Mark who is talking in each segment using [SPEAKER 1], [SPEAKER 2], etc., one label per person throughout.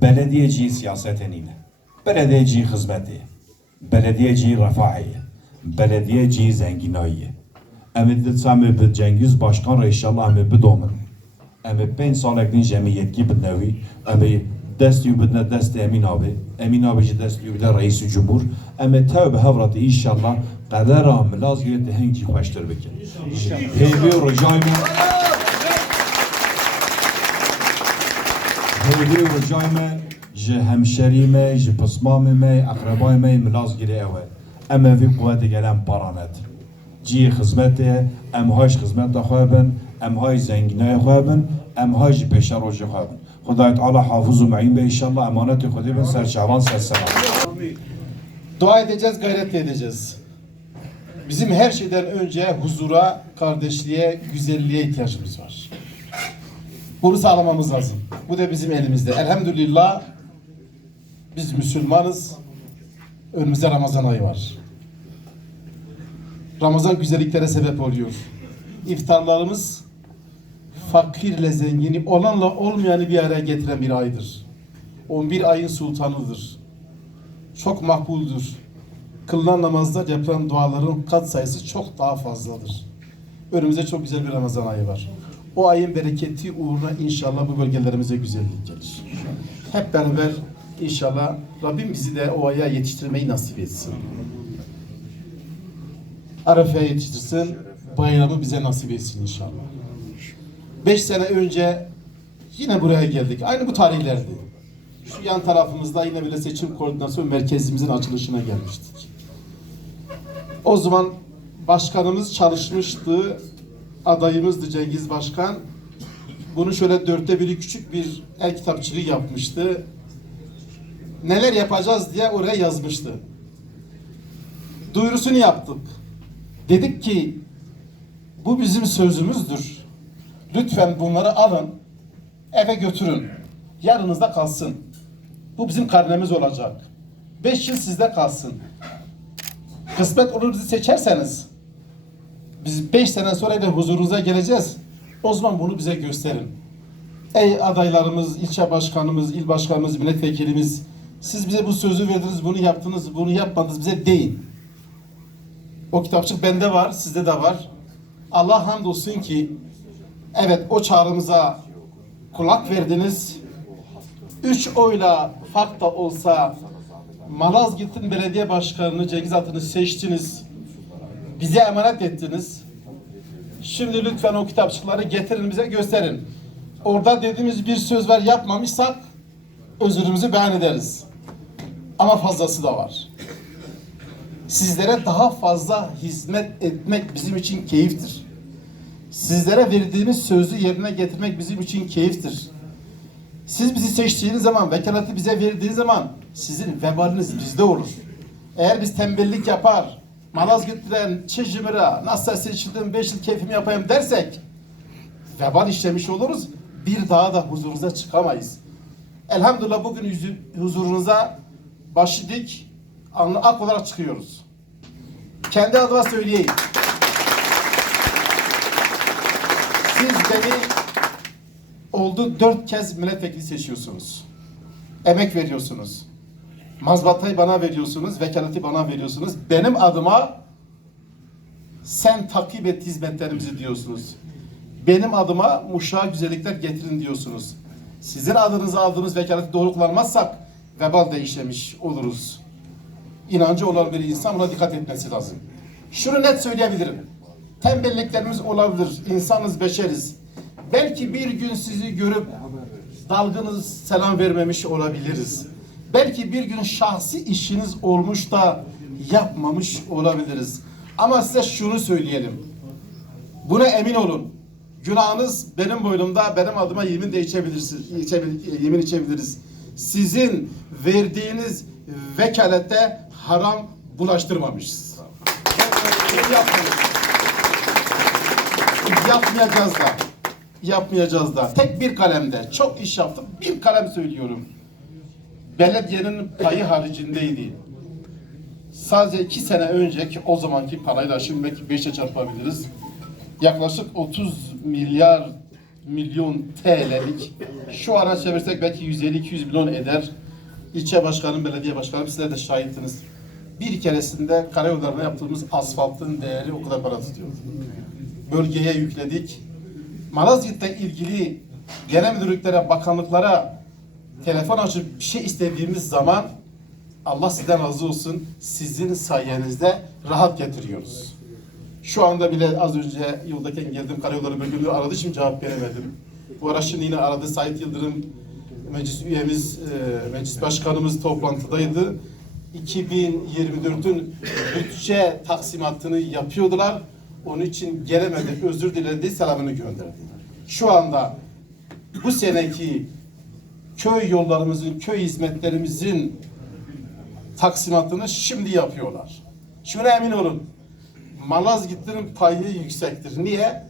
[SPEAKER 1] بلدیه جی سیاست نیم، بلدیه جی خدمت، بلدیه جی رفاهی، بلدیه جی زنگینایی. امید داشتم امید بد جنگیز باشکن را انشالله امید بدم. امید پنج سال اگر نیم جمعیت کی بد نوی، امید دستیو بد ند دست امین آبی، امین آبی چه دستی بد رئیس جمهور، امید تا به هفرت انشالله قدرام لازمیت هنگی خواسته بکن. هیچی رجای من. Hengi xoştir bikin. Heyvi ricayme, heyvi ricayme, ji hemşerime, ji pismamime, akrabayime milaz gire ewe. Em evî kuvveti gelen paranet. Cî hizmetê, em haş hizmet xwebin, em hay zenginayê xwebin, em hay ji pêşa rojê xwebin. Xudayet Ala hafız û meîn be inşallah emanetê Xwedê bin ser çavan ser.
[SPEAKER 2] Dua edeceğiz, gayret edeceğiz. Bizim her şeyden önce huzura, kardeşliğe, güzelliğe ihtiyacımız var. Bunu sağlamamız lazım. Bu da bizim elimizde. Elhamdülillah biz Müslümanız. Önümüzde Ramazan ayı var. Ramazan güzelliklere sebep oluyor. İftarlarımız fakirle zengini, olanla olmayanı bir araya getiren bir aydır. 11 ayın sultanıdır çok makbuldür. Kılınan namazda yapılan duaların kat sayısı çok daha fazladır. Önümüzde çok güzel bir Ramazan ayı var. O ayın bereketi uğruna inşallah bu bölgelerimize güzellik gelir. Hep beraber inşallah Rabbim bizi de o aya yetiştirmeyi nasip etsin. Arafa'ya yetiştirsin, bayramı bize nasip etsin inşallah. Beş sene önce yine buraya geldik. Aynı bu tarihlerdi. Şu yan tarafımızda yine bile seçim koordinasyon merkezimizin açılışına gelmiştik. O zaman başkanımız çalışmıştı. Adayımızdı Cengiz Başkan. Bunu şöyle dörtte biri küçük bir el kitapçılığı yapmıştı. Neler yapacağız diye oraya yazmıştı. Duyurusunu yaptık. Dedik ki bu bizim sözümüzdür. Lütfen bunları alın, eve götürün. Yanınızda kalsın. Bu bizim karnemiz olacak. Beş yıl sizde kalsın. Kısmet olur bizi seçerseniz, biz beş sene sonra da huzurunuza geleceğiz. O zaman bunu bize gösterin. Ey adaylarımız, ilçe başkanımız, il başkanımız, milletvekilimiz, siz bize bu sözü verdiniz, bunu yaptınız, bunu yapmadınız bize deyin. O kitapçık bende var, sizde de var. Allah hamdolsun ki evet o çağrımıza kulak verdiniz. Üç oyla fark da olsa Malazgirt'in belediye başkanını Cengiz Atın'ı seçtiniz. Bize emanet ettiniz. Şimdi lütfen o kitapçıkları getirin bize gösterin. Orada dediğimiz bir söz var yapmamışsak özürümüzü beyan ederiz. Ama fazlası da var. Sizlere daha fazla hizmet etmek bizim için keyiftir. Sizlere verdiğimiz sözü yerine getirmek bizim için keyiftir. Siz bizi seçtiğiniz zaman, vekaletı bize verdiğiniz zaman sizin vebaliniz bizde olur. Eğer biz tembellik yapar, Malazgirt'ten Çeşmir'e nasıl seçildim, beş yıl keyfimi yapayım dersek vebal işlemiş oluruz. Bir daha da huzurunuza çıkamayız. Elhamdülillah bugün yüzü, huzurunuza başı dik, alnı ak olarak çıkıyoruz. Kendi adıma söyleyeyim. Siz beni oldu dört kez milletvekili seçiyorsunuz. Emek veriyorsunuz. Mazbatayı bana veriyorsunuz, vekaleti bana veriyorsunuz. Benim adıma sen takip et hizmetlerimizi diyorsunuz. Benim adıma muşağa güzellikler getirin diyorsunuz. Sizin adınıza aldığımız vekaleti doğru kullanmazsak vebal de işlemiş oluruz. İnancı olan bir insan buna dikkat etmesi lazım. Şunu net söyleyebilirim. Tembelliklerimiz olabilir. İnsanız, beşeriz. Belki bir gün sizi görüp dalgınız selam vermemiş olabiliriz. Belki bir gün şahsi işiniz olmuş da yapmamış olabiliriz. Ama size şunu söyleyelim. Buna emin olun. Günahınız benim boynumda, benim adıma yemin de içebilirsiniz, içebil- yemin içebiliriz. Sizin verdiğiniz vekalette haram bulaştırmamışız. Yapmayacağız da. Yapmayacağız da. Tek bir kalemde. Çok iş yaptım. Bir kalem söylüyorum. Belediyenin payı haricindeydi. Sadece iki sene önceki o zamanki parayla şimdi belki beşe çarpabiliriz. Yaklaşık 30 milyar milyon TL'lik. Şu ara çevirsek belki 150-200 milyon eder. İlçe başkanım, belediye başkanım sizler de şahittiniz. Bir keresinde karayollarına yaptığımız asfaltın değeri o kadar para tutuyor. Bölgeye yükledik. Malazgirt'le ilgili genel müdürlüklere, bakanlıklara telefon açıp bir şey istediğimiz zaman Allah sizden razı olsun. Sizin sayenizde rahat getiriyoruz. Şu anda bile az önce yoldayken geldim karayolları bölümünü aradı şimdi cevap veremedim. Bu ara şimdi yine aradı Sait Yıldırım meclis üyemiz, e, meclis başkanımız toplantıdaydı. 2024'ün bütçe taksimatını yapıyordular. Onun için gelemedi, özür diledi, selamını gönderdi. Şu anda bu seneki köy yollarımızın, köy hizmetlerimizin taksimatını şimdi yapıyorlar. Şuna emin olun. Malazgirt'in payı yüksektir. Niye?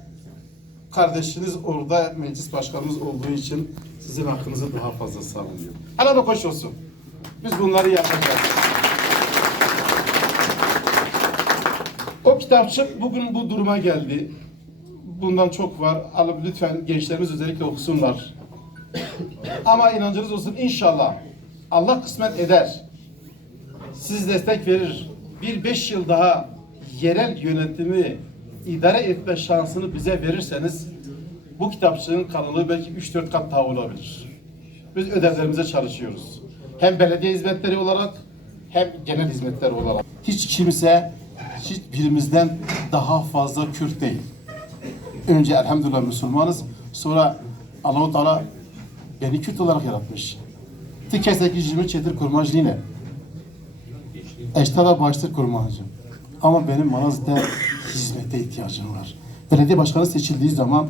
[SPEAKER 2] Kardeşiniz orada meclis başkanımız olduğu için sizin hakkınızı daha fazla savunuyor. Helal hoş olsun. Biz bunları yapacağız. O kitapçık bugün bu duruma geldi. Bundan çok var. Alıp lütfen gençlerimiz özellikle okusunlar. Ama inancınız olsun inşallah Allah kısmet eder. Siz destek verir. Bir beş yıl daha yerel yönetimi idare etme şansını bize verirseniz bu kitapçığın kanalı belki 3-4 kat daha olabilir. Biz ödevlerimize çalışıyoruz. Hem belediye hizmetleri olarak hem genel hizmetler olarak. Hiç kimse hiçbirimizden daha fazla Kürt değil. Önce elhamdülillah Müslümanız. Sonra Allah-u Teala beni Kürt olarak yaratmış. Tikeseki cimi çetir kurmaclığıyla. Eşte ve baştır kurmacı. Ama benim Malazgirt'te hizmete ihtiyacım var. Belediye başkanı seçildiği zaman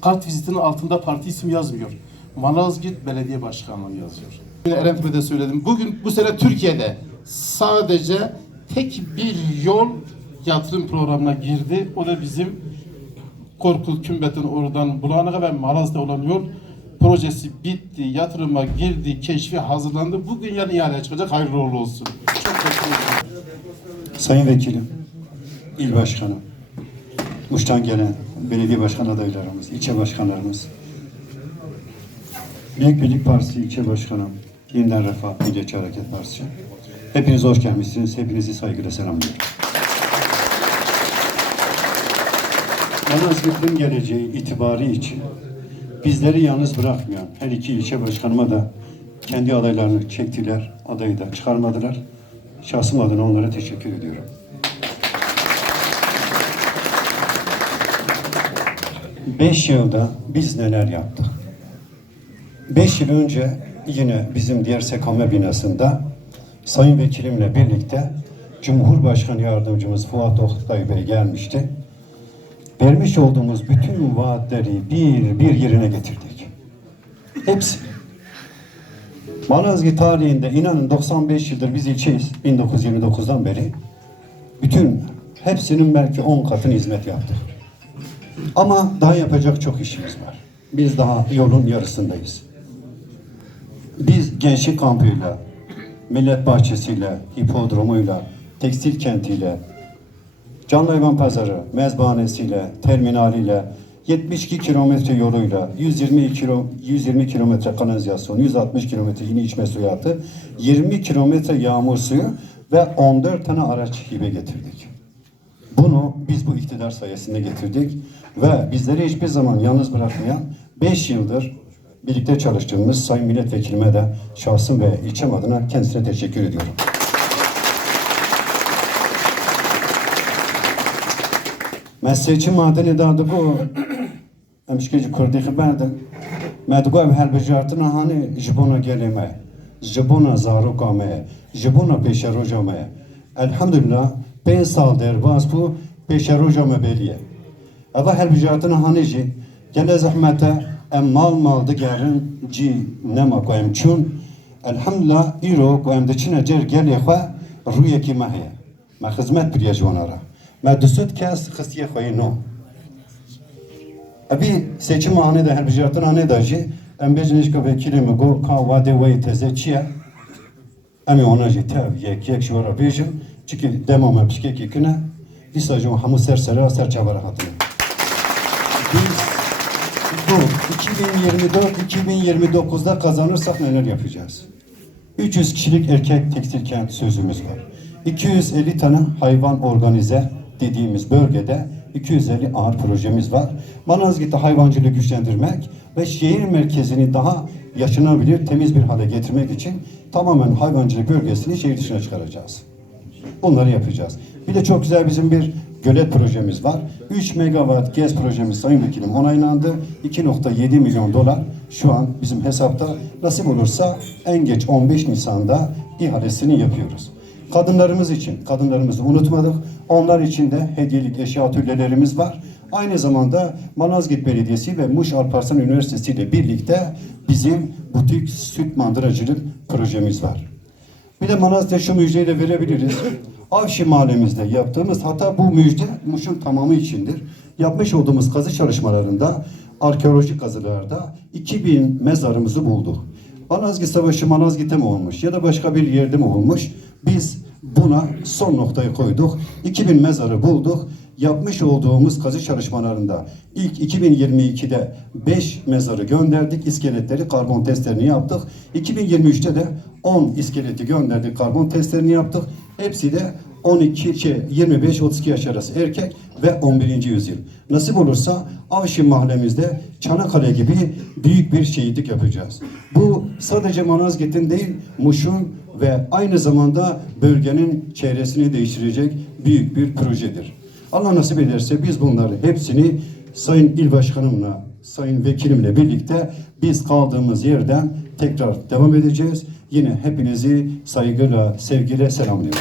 [SPEAKER 2] kart vizitinin altında parti isim yazmıyor. Malazgirt Belediye Başkanlığı yazıyor. Yine Erentepe'de söyledim. Bugün bu sene Türkiye'de sadece tek bir yol yatırım programına girdi. O da bizim Korkul Kümbet'in oradan Bulağan'a ve Malaz'da olan yol projesi bitti, yatırıma girdi, keşfi hazırlandı. Bugün yarın ihaleye çıkacak. Hayırlı uğurlu olsun. Çok teşekkür ederim.
[SPEAKER 3] Sayın Vekilim, İl Başkanı, Muş'tan gelen belediye başkan adaylarımız, ilçe başkanlarımız, Büyük Birlik Partisi ilçe başkanı, Yeniden Refah Milliyetçi Hareket Partisi. Hepiniz hoş gelmişsiniz. Hepinizi saygıyla selamlıyorum. Malazgirt'in geleceği itibari için bizleri yalnız bırakmayan her iki ilçe başkanıma da kendi adaylarını çektiler, adayı da çıkarmadılar. Şahsım adına onlara teşekkür ediyorum. Beş yılda biz neler yaptık? Beş yıl önce yine bizim diğer sekame binasında Sayın Vekilimle birlikte Cumhurbaşkanı Yardımcımız Fuat Oktay Bey gelmişti. Vermiş olduğumuz bütün vaatleri bir bir yerine getirdik. Hepsi. Malazgirt tarihinde inanın 95 yıldır biz ilçeyiz 1929'dan beri. Bütün hepsinin belki 10 katını hizmet yaptık. Ama daha yapacak çok işimiz var. Biz daha yolun yarısındayız. Biz gençlik kampıyla, millet bahçesiyle, hipodromuyla, tekstil kentiyle, canlı hayvan pazarı, mezbahanesiyle, terminaliyle, 72 kilometre yoluyla, 120 kilo, 120 kilometre kanalizasyon, 160 kilometre yine içme suyu hattı, 20 kilometre yağmur suyu ve 14 tane araç hibe getirdik. Bunu biz bu iktidar sayesinde getirdik ve bizleri hiçbir zaman yalnız bırakmayan 5 yıldır birlikte çalıştığımız Sayın Milletvekilime de şahsım ve ilçem adına kendisine teşekkür ediyorum. مسیجی مادنی داده بو امشکی جی کردی خبر ده مدگو ام هر بجارتن هانی جبونا گلیمه جبونا زارو کامه جبونا پیش رو جامه الحمدلله پنج سال در باز بو پیش رو جامه بلیه اوا هر بجارتن هانی جی گله زحمته ام مال مال دگرن جی نما کویم چون الحمدلله ایرو کویم دچینه جر گلی خواه روی کی مهیه ما خدمت بریه جوانارا ما دوست کس خستیه خواهی نو ابی seçim anı da her bir jartın anı da ji em bejniş ka vekilimi go ka vade vay teze çiye em ona ji tev yek yek şora bejim çünkü demo me pişke ki kine visa jo hamu ser sera ser çavara hatine biz bu 2024-2029'da kazanırsak neler yapacağız? 300 kişilik erkek tekstil kent sözümüz var. 250 tane hayvan organize dediğimiz bölgede 250 ağır projemiz var. Manazgirt'te hayvancılığı güçlendirmek ve şehir merkezini daha yaşanabilir, temiz bir hale getirmek için tamamen hayvancılık bölgesini şehir dışına çıkaracağız. Bunları yapacağız. Bir de çok güzel bizim bir gölet projemiz var. 3 megawatt gez projemiz Sayın Vekilim onaylandı. 2.7 milyon dolar şu an bizim hesapta. Nasip olursa en geç 15 Nisan'da ihalesini yapıyoruz. Kadınlarımız için, kadınlarımızı unutmadık. Onlar için de hediyelik eşya atölyelerimiz var. Aynı zamanda Malazgirt Belediyesi ve Muş Alparslan Üniversitesi ile birlikte bizim butik süt mandıracılık projemiz var. Bir de Manastır'da şu müjdeyi de verebiliriz. Avşi mahallemizde yaptığımız hatta bu müjde Muş'un tamamı içindir. Yapmış olduğumuz kazı çalışmalarında arkeolojik kazılarda 2000 mezarımızı bulduk. Manazgirt Savaşı Manazgirt'te mi olmuş ya da başka bir yerde mi olmuş? Biz buna son noktayı koyduk. 2000 mezarı bulduk. Yapmış olduğumuz kazı çalışmalarında ilk 2022'de 5 mezarı gönderdik. İskeletleri karbon testlerini yaptık. 2023'te de 10 iskeleti gönderdik. Karbon testlerini yaptık. Hepsi de 12 şey 25-32 yaş arası erkek ve 11. yüzyıl. Nasip olursa Avşin mahallemizde Çanakkale gibi büyük bir şehitlik yapacağız. Bu sadece Manazgirt'in değil Muş'un ve aynı zamanda bölgenin çevresini değiştirecek büyük bir projedir. Allah nasip ederse biz bunları hepsini Sayın İl Başkanımla, Sayın Vekilimle birlikte biz kaldığımız yerden tekrar devam edeceğiz. Yine hepinizi saygıyla, sevgiyle selamlıyorum.